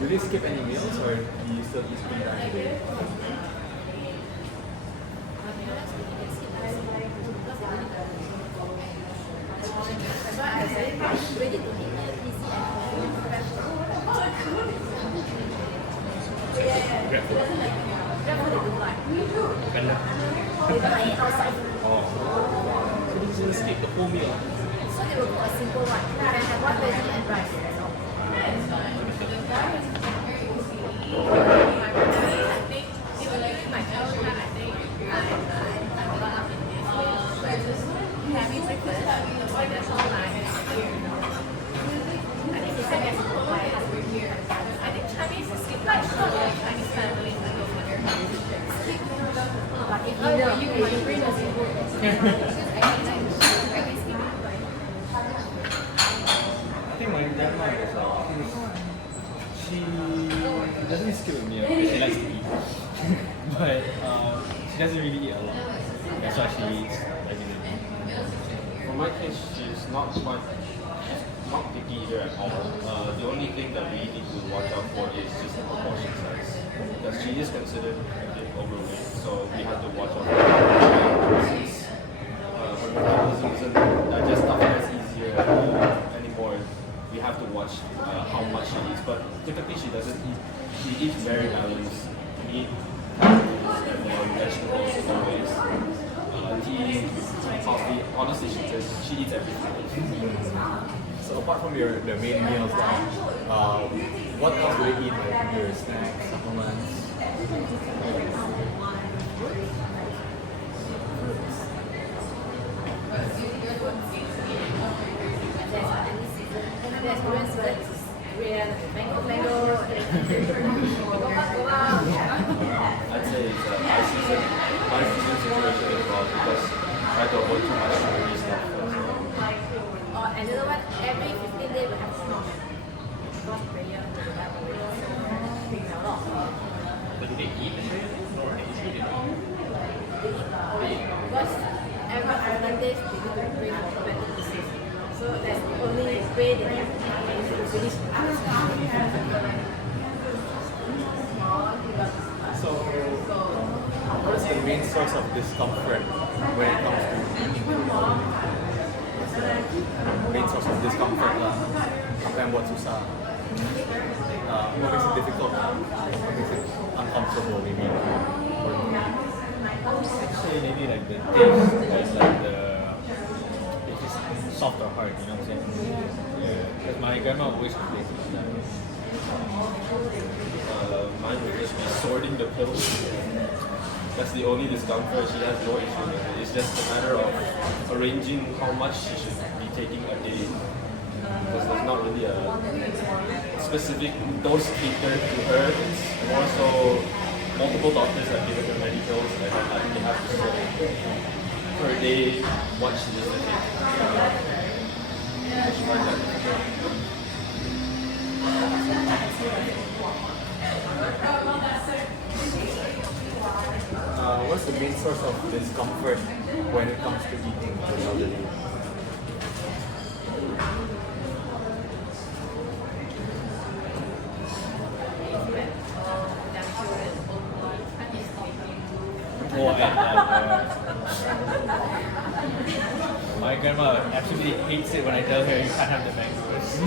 do they skip any meals or do you still eat 3 times a day? That's why I say ready to eat easy at home. Grab food. Grab food they don't like. Bukan lah. They don't like eat outside. Oh. So they just skip the whole meal. So they will cook a simple one. You can have one veggie and rice. That's all. Having breakfast, there's no line. I think it's like my husband here. I think Chinese is skip lunch. Chinese families are going to skip. But if you bring a simple I think my grandma is she doesn't skip a meal because she likes to eat. But she doesn't really eat a lot. That's why she eats regularly. For my case, she's not picky either at all. The only thing that we need to watch out for is just the proportion size. Because she is considered a bit overweight, so we have to watch out for that. Since her metabolism isn't digest stuff as easier anymore, we have to watch how much she eats. But typically she doesn't eat. She eats very balanced meat, and vegetables always. Tea, coffee. Honestly, she eats everything. So apart from the main meals, what else do you eat? Like your snacks, supplements? I'd say it's a high season situation as well because try to avoid too much sugary stuff. Or another one, every 15 days we have snow. Cross prayer, we have a lot. But do they eat and or they usually don't eat? Because every Mondays we need to pray for better disease. So that's the only way they can finish. So what is the main source of discomfort when it comes to eating food? What's the main source of discomfort? Apa yang buat susah? What makes it difficult? What makes it uncomfortable maybe? Actually, maybe like the taste, it's like it's just soft or hard, you know what I'm saying? Yeah. Because my grandma always complains about that. Mine would just be sorting the pills. That's the only discomfort. She has no issue with it. It's just a matter of arranging how much she should be taking a day. Because there's not really a specific dose catered to her. It's more so multiple doctors have given her many pills and they have to sort per day what she needs to take. She finds that difficult. What's the main source of discomfort when it comes to eating for the elderly? Oh, and my grandma absolutely hates it when I tell her you can't have the mangoes.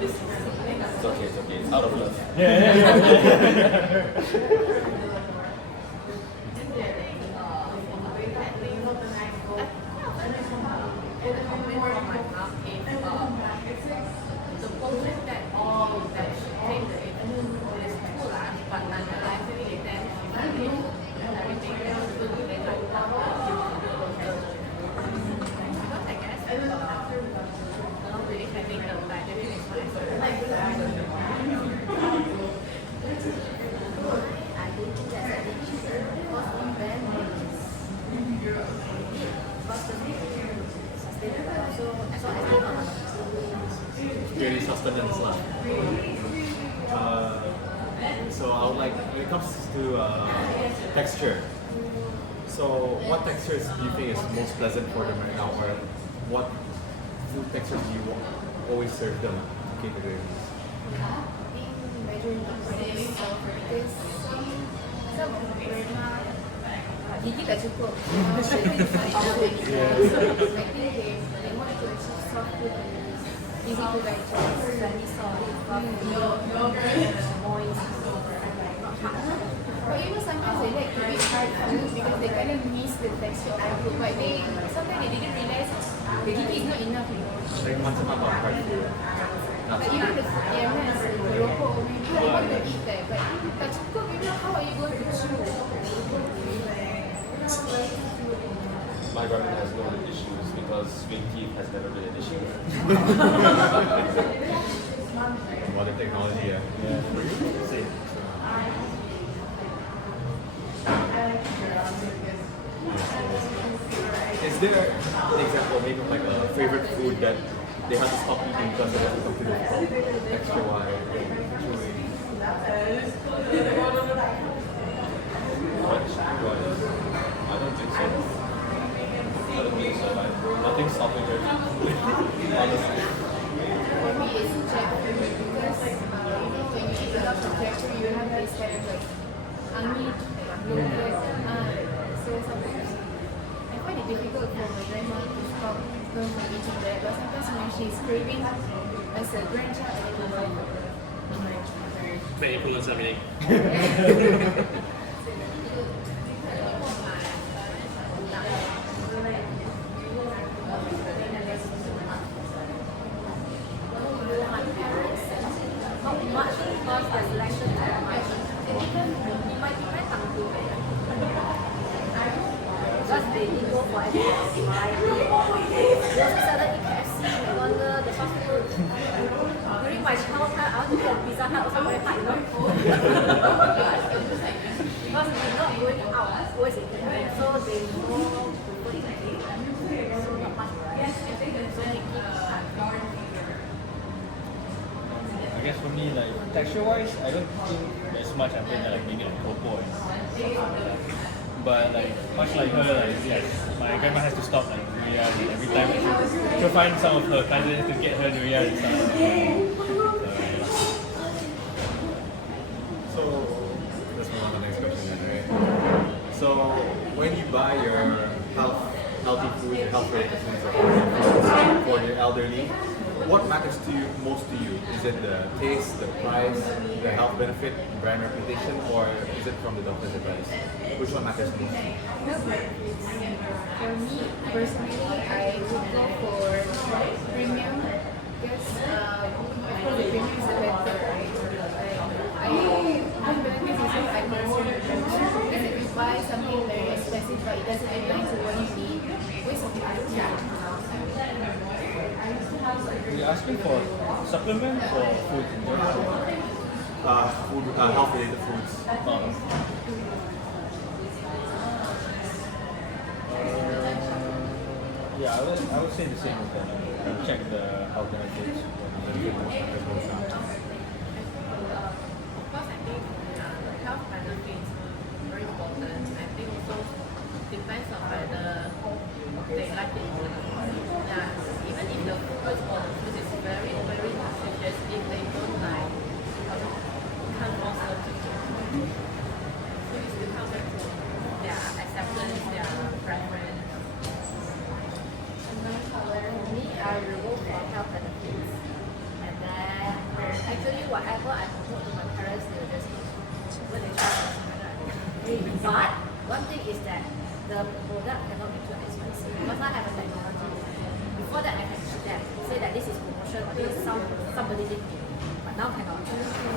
It's okay, it's out of love. Really sustenance lah. So I would like, when it comes to texture, so what textures do you think is most pleasant for them right now, or what food textures do you always serve them to cater to their needs? think majority because some grandma gigi tak cukup. I think they want to achieve soft food and easy to digest, slightly solid, moist, not hard. But you know sometimes they like to eat hard food because they kind of miss the texture of food. But sometimes they didn't realize the gigi is not enough. Like macam apa hard food? But even the PMS, the rokok, they want to eat that. But tak cukup, how are you going to chew? My grandma has no issues because sweet teeth has never been an issue. Modern technology, yeah. Same. Is there an example, maybe like a favorite food that they had to stop eating because it was too difficult, extra wide, chewing? I don't think so. Nothing stopping her. Honestly. For me, it's jackfruit because when you eat a lot of jackfruit, you have this kind of like angin, so sometimes I find it difficult for my grandma to stop her from eating that. But sometimes when she's craving, as a grandchild, I can buy for her. The influence everything. Because they didn't go for everything, right? They also started eating KFC, McDonald's, the fast food. During my childhood, I want to go to Pizza Hut also very hard, you know? Because we're not going out, always eating there, so they more prefer eating. So not much variety. So they keep hard. I guess for me, like texture-wise, I don't think there's much I think that like maybe like Coco and stuff like that. But like much like her, like yes, my grandma has to stop like durian and every time like, she'll find some of her cousins to get her durian and stuff. So let's move on to the next question then, right? So when you buy your healthy food, health-related foods like foods for your elderly, what matters to you most to you? Is it the taste, the price, the health benefit, brand reputation, or is it from the doctor's advice? Which one matters most? For me personally, I would go for premium because the premium is better, right? I'm doing this is I consume because if you buy something very expensive but it doesn't align to what you need, waste of time. You're asking for supplements or food in general? Food, health-related foods. Yeah, I would say the same with that. Like, check the health benefits. Of course, I think health benefits are very important. I think also depends on whether they like it. Yeah, even if the first of all, the food is very, very nutritious, if they don't like, can't force them to do. So it's still come back to their acceptance, their preference. For me, I will go for health benefits. And then, actually, whatever I promote to my parents, they will just eat. When they try it. But, one thing is that the product cannot be too expensive. Because now I have a technology. Before that, I can say that this is promotion or this is somebody did it. But now cannot.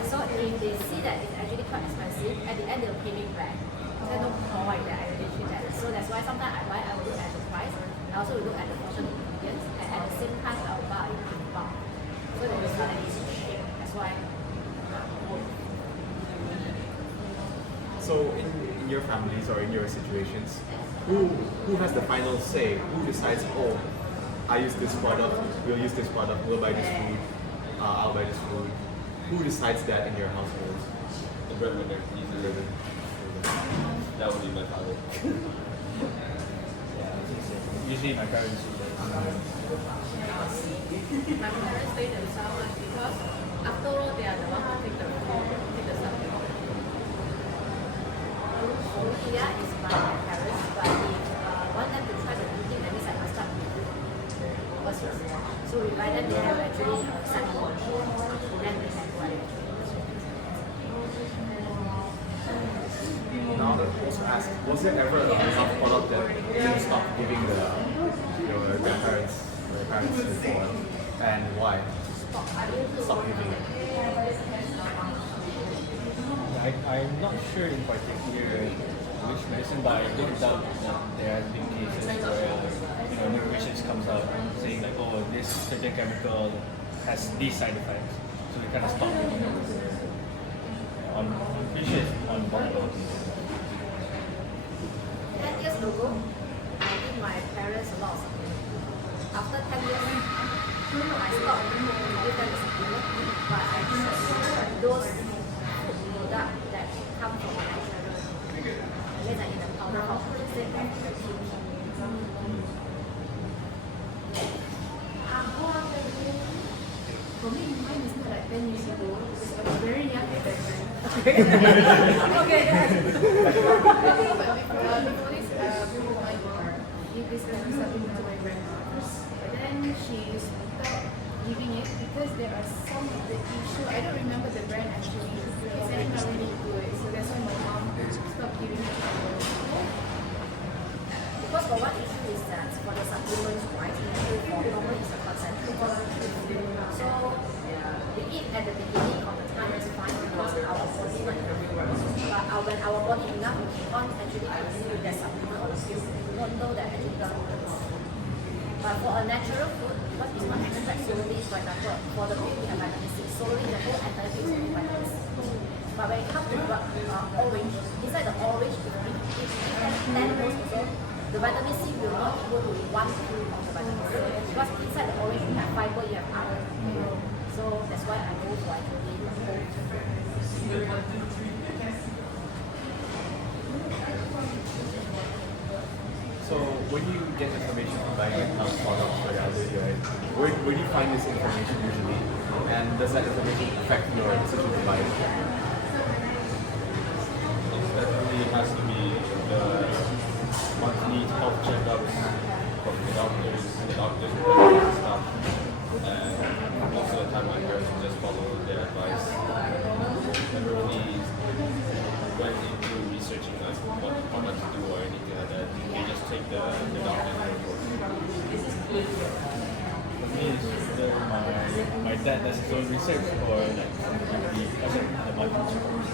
So, if they see that it's actually quite expensive, at the end they will pay me back. There's no point that I really treat that. So, that's why sometimes I will look at the price. I also will look at the portion ingredients, and at the same time, I will buy in bulk. So there is not any shame. That's why. So in your families or in your situations, who has the final say? Who decides, oh, I use this product, we'll use this product, we'll buy this food, I'll buy this food. Who decides that in your household? The breadwinner, easily. That would be my father. usually my parents do that. My parents stay themselves because after all they are the one who take the food, take the supplement. Here is my parents, but if want them to try the eating, that means I must start with first. So we buy them, they have actually sample, and we have one. Now, also ask, was there ever a tough follow-up that you stopped giving your parents the food, and why? Stop giving it. I'm not sure in particular which medicine, but I don't doubt that there has been cases where new patients comes out saying like, oh, this certain chemical has these side effects, so we kind of stop giving it. I'm pretty sure it's on one of those. 10 years ago, I give my parents a lot of supplement. After 10 years, I stopped to give them the supplement, but I chose those food products that come from natural. These are in the powder form instead of the tube. For me, mine is not like 10 years ago because I was very young at that time. Okay. But before this, my mom gave this kind of supplement to my grandma. But then she stopped giving it because there are some of the issue. I don't remember the brand actually. It's actually not really good. So that's why my mom stopped giving it to her. Because for one issue is that for the supplements, right, for normal is a concentrate. So we eat at the beginning of the time is fine because our body not enough. But when our body enough, we keep on actually consuming that supplement or the pill. We don't know that actually doesn't work. But for a natural food, because it's not extract solely, for example, for the pill we have vitamin C, solely the whole entire pill is vitamin C. But when it comes to orange, inside the orange, if 10 moles or so, the vitamin C will not go to one pill of the vitamin C. Because inside the orange, you have fiber, you have iron. So that's why I go for actually the whole. So when you get information from buying health products for your elderly, right, where do you find this information usually? And does that information affect your decision to buy it? It definitely has to be the monthly health checkups from the doctors and stuff. And most of the time my parents will just follow their advice. Never really went into researching like how much to do or anything like that. They just take the doctor's word for it. For me, it's either my dad does his own research or like the monthly checkups.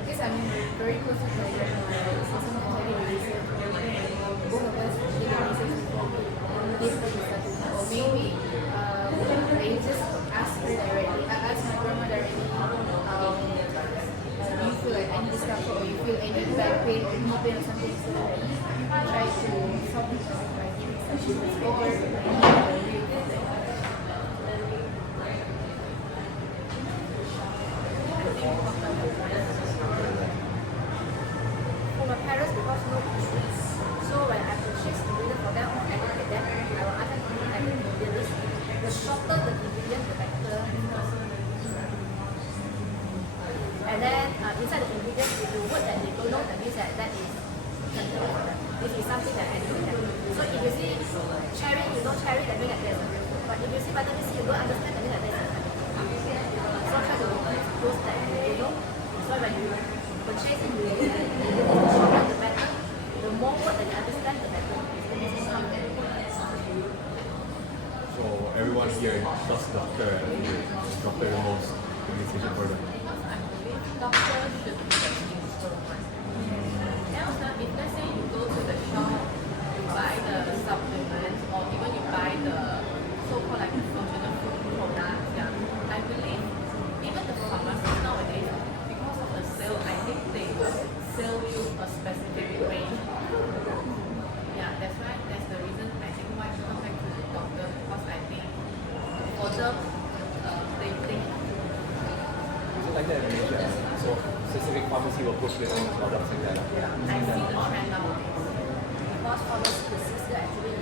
Because I'm very close to my grandma, so sometimes I do research. Both of us did the research before we give her the supplement. Or maybe I just ask her directly. I ask my grandma directly. Do you feel like any discomfort or you feel any back pain or knee pain or something? So we try to solve it by giving supplements or For my parents, because no issues, so when I purchase ingredient for them or educate them, I will ask them to look at the ingredient list. The shorter the ingredient, the better. And then inside the ingredient, if you word that they don't know, that means that is chemical for them. This is something that I do them. So if you see cherry, you know cherry, that means that there's a real food. But if you see vitamin C, you don't understand, that means that there's a chemical. So try to look at those that you know. So when you purchase ingredient, the shorter the better. The more word that you understand, the better. So everyone here trusts the doctor and the doctor knows the decision for them. Doctor should be the instrument. Else, if let's say you go to the shop, you buy the supplements or even you buy the so-called like functional food products, yeah, I believe even the pharmacists nowadays, because of the sale, I think they will sell you a specific range. Yeah, that's why that's the reason I think why I come back to the doctor because I think for them, they think So pharmacy will push their own products like that. I see the trend nowadays. Because pharmacy, the sister actually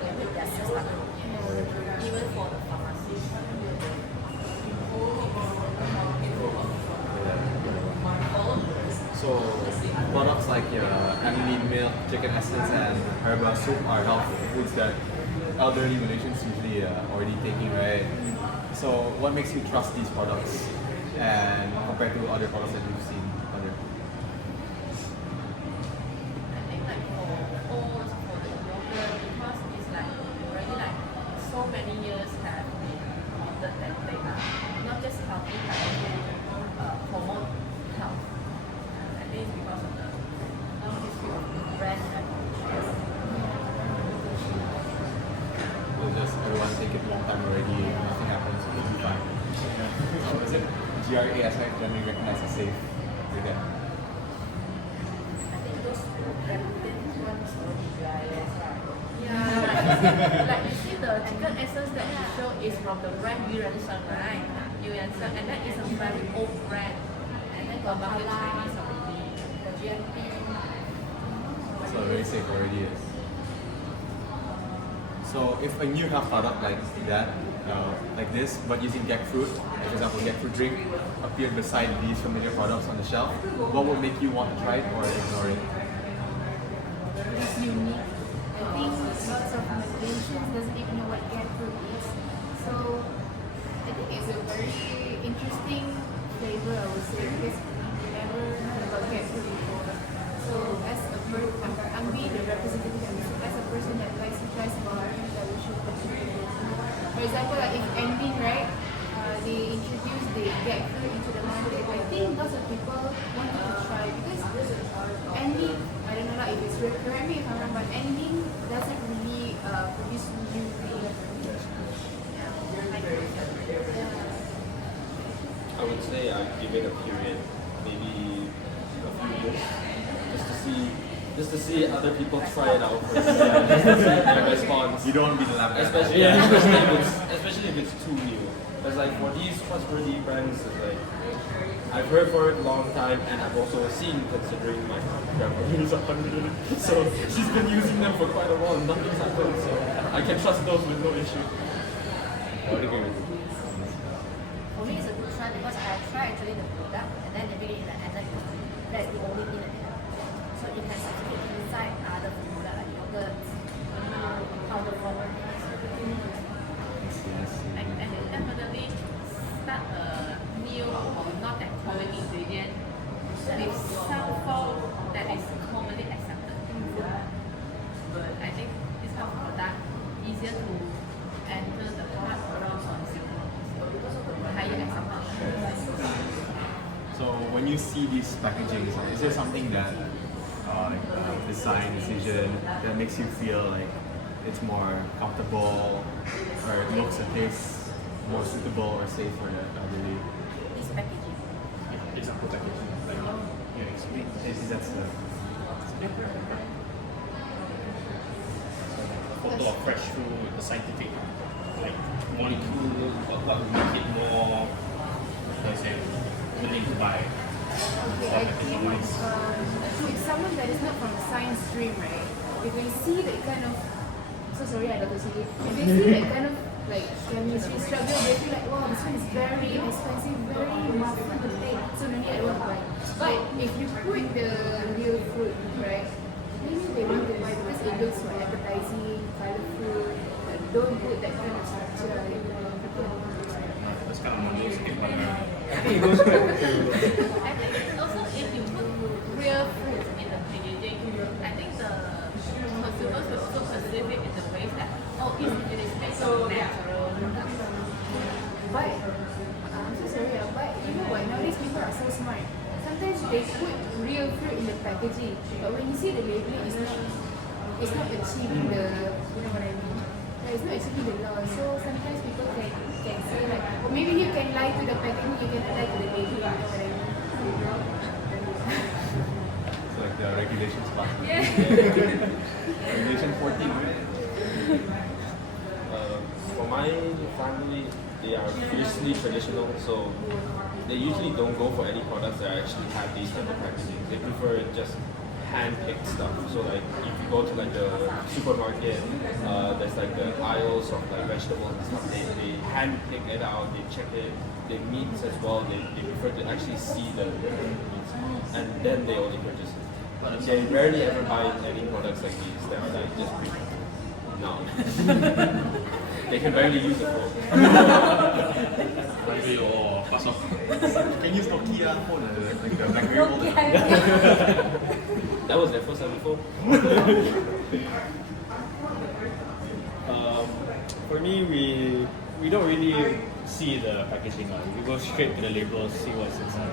they make their sales started Even for the pharmacy. So products like your Anlene milk, chicken essence, and herbal soup are health foods that elderly Malaysians usually already taking, right? So what makes you trust these products and compared to other products that you've seen? Other? I think like for oats, for the yogurt, because it's like already like so many years have been promoted that they are not just healthy but also promote health. I think it's because of the long history of the brand recognition. We'll just everyone take it long time already, nothing happens, it'll be fine. So is it GRAS generally recognized as safe? With that? I think those reputed ones will be GIS, right? Yeah, like you see the chicken essence that you show is from the brand Yurensheng, right? Yurensheng, and that is a very old brand. And then Got got market halal, Chinese already. the GMP. So very safe already. So if a new health product like that, like this, but using jack fruit, like for example, jack fruit drink appeared beside these familiar products on the shelf, what would make you want to try it or ignore it? It's unique. I think lots of Malaysians doesn't even know what jackfruit is. So I think it's a very interesting flavor, I would say, because we never heard about jackfruit before. So as a I'm being the representative, as a person that likes to try some things that we should consider. For example, like if ending, right, they introduce the jackfruit into the market, I think lots of people want to try because ending, I don't know if it's real, correct me if I'm wrong, but ending doesn't really produce new things. I would say I'd give it a period, maybe a few years, just to see other people try it out first, just to see their response. You don't want to be the lab guy. Especially if it's too new. Because like for these trustworthy brands, it's like I've heard for it a long time, and I've also seen, considering my grandmother is 100, so she's been using them for quite a while and nothing's happened. So I can trust those with no issue. I would agree with you. For me, it's a good try because I tried actually the product and then they make it in the end. That's the only thing that they have. So you can substitute inside other food like yogurt, powder form. I think definitely start a new or not that common ingredient with some form that is commonly accepted. But I think this kind of product easier to enter the heart around consumers. Higher acceptance. So when you see these packaging, is there something that design decision that makes you feel like it's more comfortable or it looks and tastes more suitable or safe for the elderly? This packaging. Example packaging. Like, yeah, explain. Maybe that's the Photo of fresh food, the scientific like molecule, what would make it more, let's say, willing to buy. Okay, I think with someone that is not from the science stream, right? If they see that kind of, so sorry I got to say it. If they see that kind of like chemistry struggle, they feel like, wow, this one is very expensive, very muffin to take, so no need I won't buy. But if you put the real fruit, right? Maybe they want to buy because it looks more appetizing, colorful. Don't put that kind of structure. People don't want to try. Those kind of models get one. I think also if you put real fruit in the packaging, I think the consumers will also perceive it in the ways that, oh, it is made from natural products. But I'm so sorry, but you know what? Nowadays people are so smart. Sometimes they put real fruit in the packaging, but when you see the labeling, it's not achieving the, you know what I mean? Like, it's not achieving the law. So sometimes people can say like, or maybe you can lie to the packaging, you can lie to the labeling. You know what I mean? it's like the regulations part. Regulation 14, right? For my family, they are fiercely traditional, so they usually don't go for any products that actually have these type of packaging. They prefer just hand-picked stuff. So like if you go to like the supermarket, there's like the aisles of like vegetables and stuff. They hand-pick it out, they check it. The meats as well, they prefer to actually see the meats, and then they only purchase it. They rarely ever buy any products like these that are like just pre. No. They can barely use the phone. Maybe or pass off. Can use Nokia phone, like the BlackBerry older. That was their first iPhone. For me, we don't really see the packaging. We go straight to the label, see what's inside.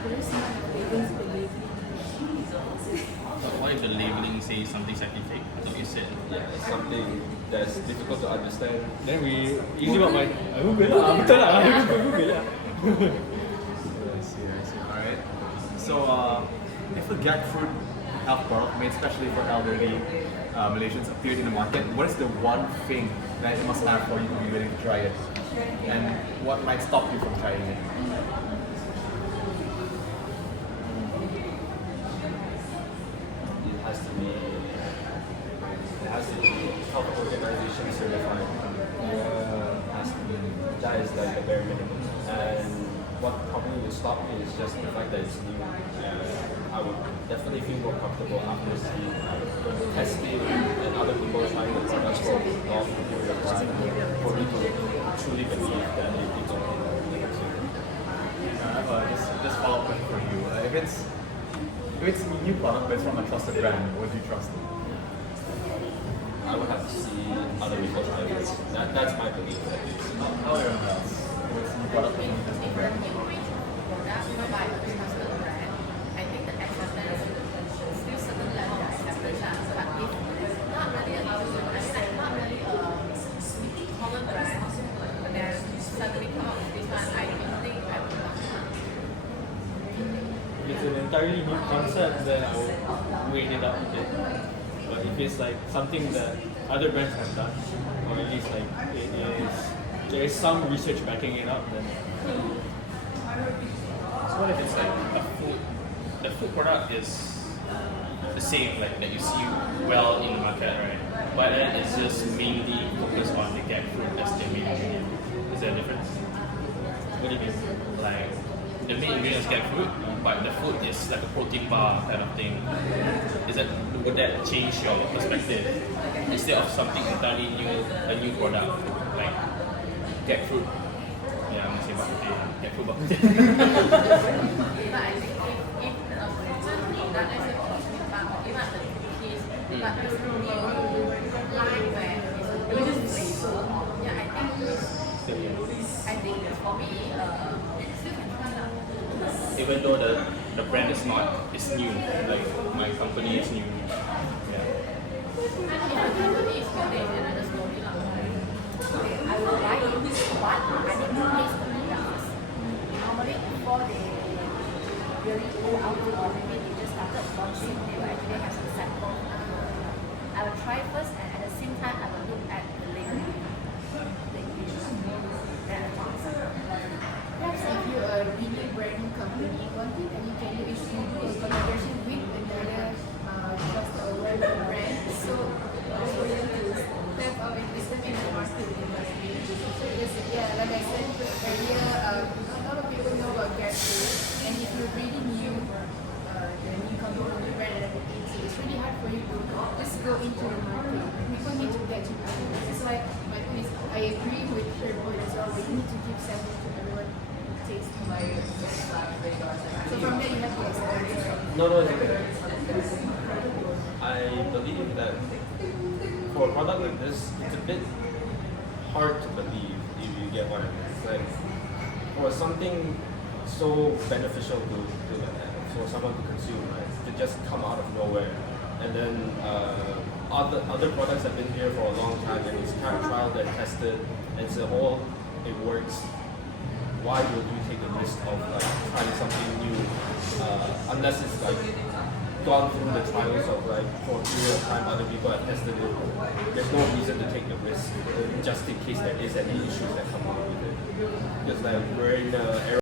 Very smart labels, the labeling. But what if the labeling says something scientific? I thought you said. Yeah, it's something that's difficult to understand. Then we usually buat my Google lah, betul lah, Google lah. I see. Alright. So, if a gag fruit health product made especially for elderly Malaysians appeared in the market, what is the one thing that it must have for you to be willing to try it? And what might stop you from trying it? It has to be health organization certified. Has to be. That is like the bare minimum. And what probably would stop me is just the fact that it's new. I would definitely feel more comfortable after seeing testing and other people trying the products for a long period of time for me to truly believe that it's okay. I have just follow-up question for you. If it's a new product but it's from a trusted brand, would you trust it? I would have to see other people try it. That's my belief at least. How everyone else? If it's a new product from a If trusted a brand. new range of products made by a trusted brand, I think the acceptance still certain level of acceptance. But if it's not really a not really a common brand, but then suddenly come out with this one, I don't think I would love it. If it's an entirely new concept, then I will wait it out a bit. But if it's like something that other brands have done, or at least like there is some research backing it up, then So what if it's like a food? The food product is the same, like that you see well in the market, right? But then it's just mainly focused on the gag fruit as the main ingredient. Is there a difference? what do you mean? Like the main ingredient is gag fruit, but the food is like a protein bar kind of thing. Would that change your perspective? Instead of something entirely new, a new product like gag fruit. Yeah, I'm gonna say bak kuteh. Gag fruit bak kuteh. But I think if the person that as a protein bar or even the cookies, but it's new line where it's just flavor, yeah, I think for me, it still can try out. Even though the brand is not, it's new. Like my company is new. Yeah. If the company is good, then another story lah. I will buy it, but I need to taste the products. Normally before they really go out to, or maybe they just started launching, they will actually have some sample. I will try first, and at the same time I will look at the label. Perhaps if you're a really brand new company, one thing that you can do is you do a collaboration with another trusted or well-known brand. So for you to step up and listen in the market industry. Because yeah, like I said earlier, a lot of people know about gag fruit, and if you're really new, the new company, new brand and everything, so it's really hard for you to just go into the market. People need to get you out. It's like my point is, I agree with her point as well. We need to give samples to everyone who tastes like. So from there you have to experience. No, it's okay. I believe that for a product like this, it's a bit hard to believe if you get what I mean. It's like for something so beneficial for someone to consume, right? To just come out of nowhere, and then other products have been here for a long time, and it's kind of trialed and tested, and so it works. Why would you take the risk of like trying something new unless it's like gone through the trials of like for a period of time, other people have tested it. There's no reason to take the risk, just in case there is any issues that come up with it. Because like we're in the era